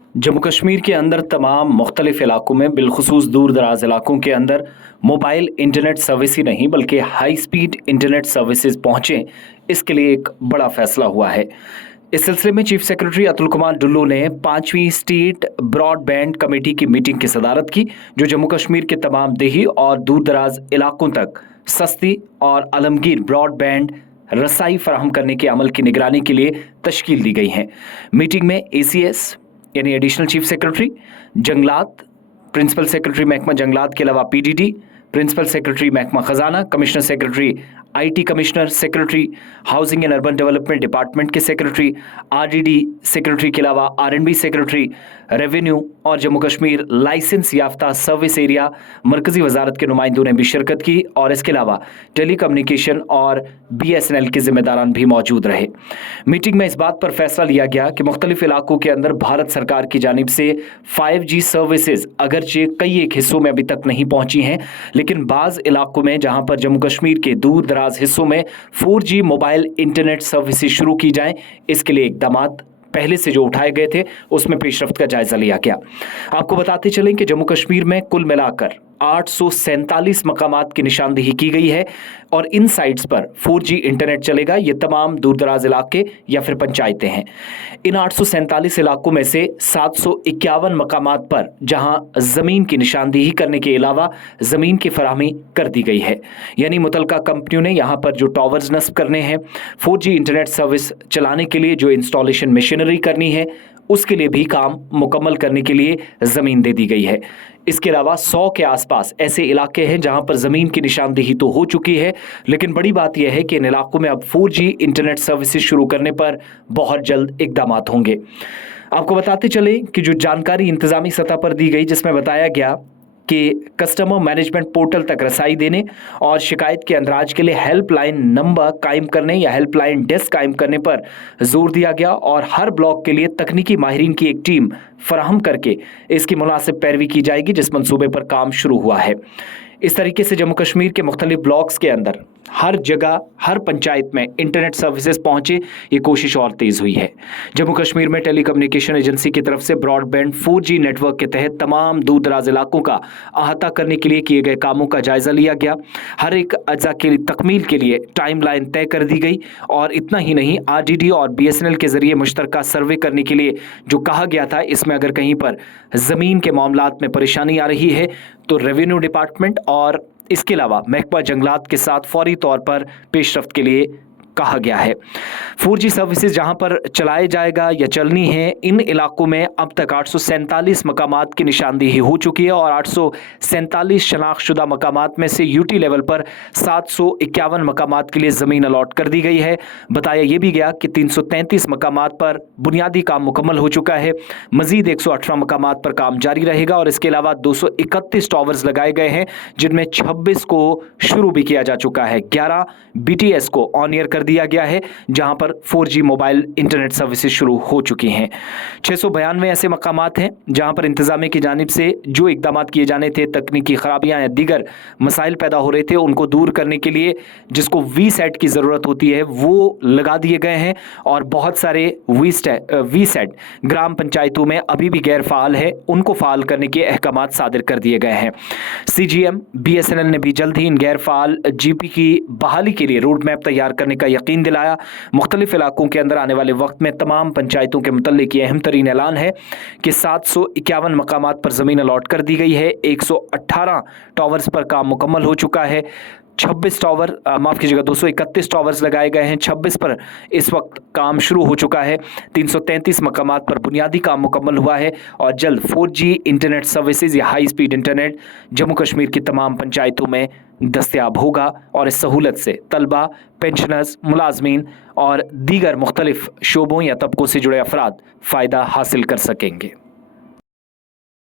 जम्मू कश्मीर के अंदर तमाम मुख्तलिफ इलाकों में बिलखुसूस दूर दराज इलाकों के अंदर मोबाइल इंटरनेट सर्विस ही नहीं बल्कि हाई स्पीड इंटरनेट सर्विसेज पहुँचें, इसके लिए एक बड़ा फैसला हुआ है। इस सिलसिले में चीफ सेक्रेटरी अतुल कुमार डुल्लू ने 5वीं स्टेट ब्रॉडबैंड कमेटी की मीटिंग की सदारत की, जो जम्मू कश्मीर के तमाम देही और दूर दराज इलाकों तक सस्ती और आलमगीर ब्रॉडबैंड रसाई फराहम करने के अमल की निगरानी के लिए तश्कील दी गई हैं। मीटिंग में ACS यानी एडिशनल चीफ सेक्रेटरी जंगलात, प्रिंसिपल सेक्रेटरी महकमा जंगलात के अलावा PDD, प्रिंसिपल सेक्रेटरी महकमा खजाना, commissioner secretary IT commissioner, secretary housing and urban development department के सेक्रेटरी, RDD सेक्रेटरी के अलावा R&B सेक्रेटरी, रेवेन्यू और जम्मू कश्मीर लाइसेंस याफ्ता सर्विस एरिया मरकजी वजारत के नुमाइंदों ने भी शिरकत की और इसके अलावा टेली कम्युनिकेशन और BSNL के जिम्मेदारान भी मौजूद रहे। मीटिंग में इस बात पर फैसला लिया गया कि मुख्तलिफ इलाकों के अंदर भारत सरकार की जानिब से 5G सर्विसेज अगरचे कई एक हिस्सों में अभी तक नहीं पहुंची हैं, लेकिन बाज़ इलाकों में जहां पर जम्मू कश्मीर के दूर दराज हिस्सों में 4G मोबाइल इंटरनेट सर्विसेज शुरू की जाएं, इसके लिए इकदाम पहले से जो उठाए गए थे उसमें पेशरफ्त का जायजा लिया गया। आपको बताते चलें कि जम्मू कश्मीर में कुल मिलाकर 847 मकामात की निशानदेही की गई है और इन साइट्स पर 4G इंटरनेट चलेगा। ये तमाम दूर दराज इलाके या फिर पंचायतें हैं। इन 847 इलाकों में से 751 मकामात पर जहां ज़मीन की निशानदेही करने के अलावा ज़मीन की फराहमी कर दी गई है, यानी मुतलका कंपनियों ने यहाँ पर जो टावर्स नस्ब करने हैं, 4G इंटरनेट सर्विस चलाने के लिए जो इंस्टॉलेशन मशीनरी करनी है, उसके लिए भी काम मुकम्मल करने के लिए ज़मीन दे दी गई है। इसके अलावा 100 के आसपास ऐसे इलाके हैं जहां पर ज़मीन की निशानदेही तो हो चुकी है, लेकिन बड़ी बात यह है कि इन इलाकों में अब 4G इंटरनेट सर्विसेज शुरू करने पर बहुत जल्द इकदाम होंगे। आपको बताते चले कि जो जानकारी इंतज़ामी सतह पर दी गई, जिसमें बताया गया कि कस्टमर मैनेजमेंट पोर्टल तक रसाई देने और शिकायत के अंदराज के लिए हेल्पलाइन नंबर कायम करने या हेल्पलाइन डेस्क कायम करने पर जोर दिया गया और हर ब्लॉक के लिए तकनीकी माहिरीन की एक टीम फराहम करके इसकी मुनासिब पैरवी की जाएगी, जिस मंसूबे पर काम शुरू हुआ है। इस तरीके से जम्मू कश्मीर के मुख्तलिफ ब्लॉक्स के अंदर हर जगह हर पंचायत में इंटरनेट सर्विसेज पहुंचे, ये कोशिश और तेज़ हुई है। जम्मू कश्मीर में टेली कम्युनिकेशन एजेंसी की तरफ से ब्रॉडबैंड 4G नेटवर्क के तहत तमाम दूर दराज इलाकों का अहाता करने के लिए किए गए कामों का जायज़ा लिया गया। हर एक अज्जा की तकमील के लिए टाइमलाइन तय कर दी गई और इतना ही नहीं, RDD और BSNL के ज़रिए मुश्तरका सर्वे करने के लिए जो कहा गया था, इसमें अगर कहीं पर ज़मीन के मामलात में परेशानी आ रही है तो रेवेन्यू डिपार्टमेंट और इसके अलावा महकमा जंगलात के साथ फौरी तौर पर पेशरफ्त के लिए कहा गया है। 4G सर्विसेज जहां पर चलाए जाएगा या चलनी है, इन इलाकों में अब तक 847 मकामात की निशानदेही हो चुकी है और 847 शनाख्तशुदा मकामात में से UT लेवल पर 751 मकामात के लिए ज़मीन अलॉट कर दी गई है। बताया यह भी गया कि 333 मकामात पर बुनियादी काम मुकम्मल हो चुका है। मजीद 118 मकामात पर काम जारी रहेगा और इसके अलावा 231 टावर्स लगाए गए हैं, जिनमें 26 को शुरू भी किया जा चुका है। 11 BTS को ऑन एयर दिया गया है, जहां पर 4G मोबाइल इंटरनेट सर्विसेज शुरू हो चुकी हैं। 692 ऐसे मकामात हैं जहां पर इंतजामिया की जानिब से जो इकदाम किए जाने थे, तकनीकी खराबियां या दीगर मसाइल पैदा हो रहे थे, उनको दूर करने के लिए जिसको VSAT की ज़रूरत होती है वो लगा दिए गए हैं और बहुत सारे VSAT ग्राम पंचायतों में अभी भी गैर फ़ाल है, उनको फ़ाल करने के अहकामात सादिर कर दिए गए हैं। CGM BSNL ने भी जल्द ही इन गैर फ़ाल GP की बहाली के लिए रोड मैप तैयार करने का यकीन दिलाया। मुख्तलिफ इलाकों के अंदर आने वाले वक्त में तमाम पंचायतों के मुतल्लिक ये अहम तरीन ऐलान है कि 751 मकामात पर ज़मीन अलॉट कर दी गई है। 118 टावर्स पर काम मुकम्मल हो चुका है। 231 टावर्स लगाए गए हैं, 26 पर इस वक्त काम शुरू हो चुका है। 333 मकामात पर बुनियादी काम मुकम्मल हुआ है और जल्द 4G इंटरनेट सर्विसेज या high speed internet Jammu Kashmir की तमाम पंचायतों में दस्तयाब होगा और इस सहूलत से तलबा, पेंशनर्स, मुलाजमीन और दीगर मुख्तलिफ शोबों या तबकों से जुड़े अफराद फ़ायदा हासिल कर सकेंगे।